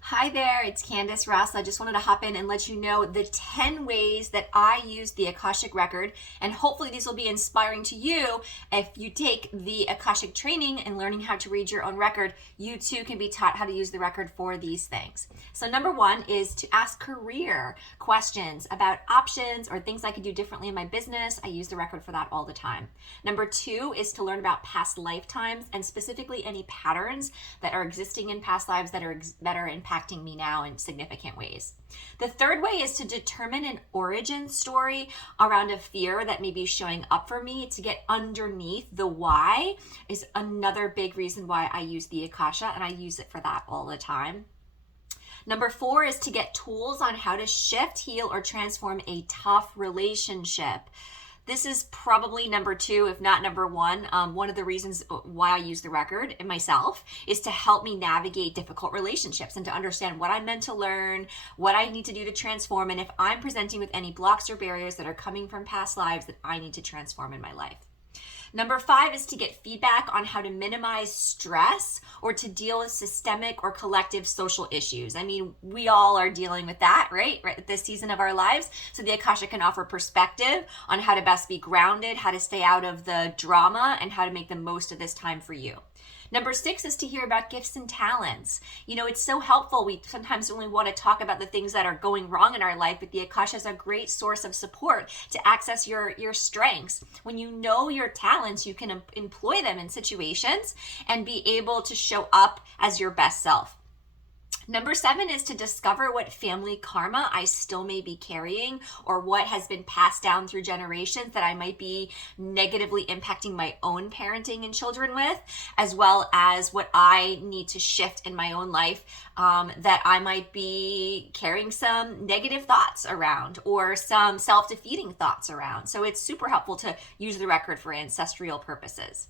Hi there, it's Candace Russ. I just wanted to hop in and let you know the 10 ways that I use the Akashic Record, and hopefully these will be inspiring to you. If you take the Akashic training and learning how to read your own record, you too can be taught how to use the record for these things. So number one is to ask career questions about options or things I could do differently in my business. I use the record for that all the time. Number two is to learn about past lifetimes and specifically any patterns that are existing in past lives that are impacting me now in significant ways. The third way is to determine an origin story around a fear that may be showing up for me. To get underneath the why is another big reason why I use the Akasha, and I use it for that all the time. Number four is to get tools on how to shift, heal, or transform a tough relationship. This is probably number two, if not number one. One of the reasons why I use the record and myself is to help me navigate difficult relationships and to understand what I'm meant to learn, what I need to do to transform, and if I'm presenting with any blocks or barriers that are coming from past lives that I need to transform in my life. Number five is to get feedback on how to minimize stress or to deal with systemic or collective social issues. I mean, we all are dealing with that, right? Right at this season of our lives. So the Akasha can offer perspective on how to best be grounded, how to stay out of the drama, and how to make the most of this time for you. Number six is to hear about gifts and talents. You know, it's so helpful. We sometimes only want to talk about the things that are going wrong in our life, but the Akasha is a great source of support to access your strengths. When you know your talents, you can employ them in situations and be able to show up as your best self. Number seven is to discover what family karma I still may be carrying or what has been passed down through generations that I might be negatively impacting my own parenting and children with, as well as what I need to shift in my own life that I might be carrying some negative thoughts around or some self-defeating thoughts around. So it's super helpful to use the record for ancestral purposes.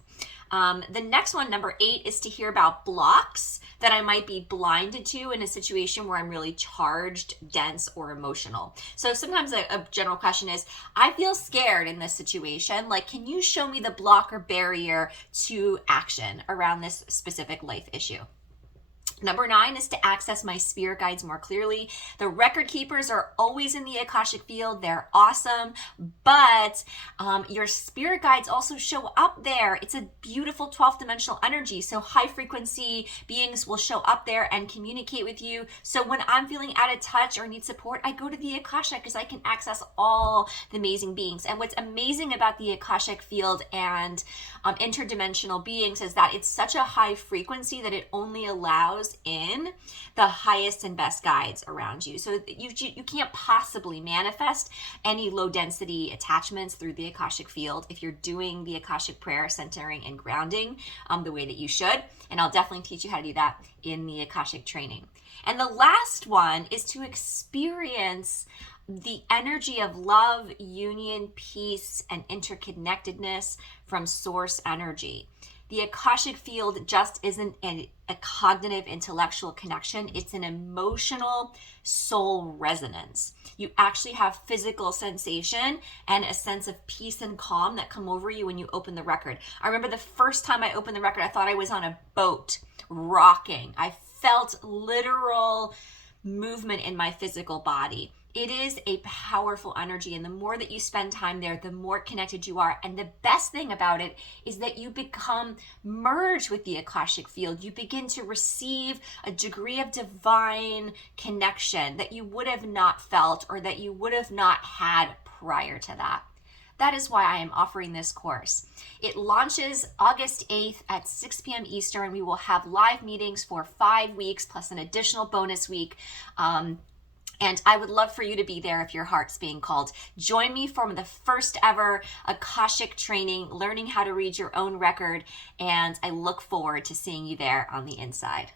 The next one, number eight, is to hear about blocks that I might be blinded to in a situation where I'm really charged, dense, or emotional. So sometimes a general question is, I feel scared in this situation. Like, can you show me the block or barrier to action around this specific life issue? Number nine is to access my spirit guides more clearly. The record keepers are always in the Akashic field. They're awesome, but your spirit guides also show up there. It's a beautiful 12th dimensional energy. So high frequency beings will show up there and communicate with you. So when I'm feeling out of touch or need support, I go to the Akasha because I can access all the amazing beings. And what's amazing about the Akashic field and interdimensional beings is that it's such a high frequency that it only allows in the highest and best guides around you. So you can't possibly manifest any low density attachments through the Akashic field if you're doing the Akashic prayer, centering, and grounding the way that you should. And I'll definitely teach you how to do that in the Akashic training. And the last one is to experience the energy of love, union, peace, and interconnectedness from source energy. The Akashic field just isn't a cognitive intellectual connection. It's an emotional soul resonance. You actually have physical sensation and a sense of peace and calm that come over you when you open the record. I remember the first time I opened the record, I thought I was on a boat rocking. I felt literal movement in my physical body. It is a powerful energy, and the more that you spend time there, the more connected you are. And the best thing about it is that you become merged with the Akashic field. You begin to receive a degree of divine connection that you would have not felt or that you would have not had prior to that. That is why I am offering this course. It launches August 8th at 6 p.m. Eastern. We will have live meetings for 5 weeks plus an additional bonus week. And I would love for you to be there if your heart's being called. Join me for the first ever Akashic training, learning how to read your own record, and I look forward to seeing you there on the inside.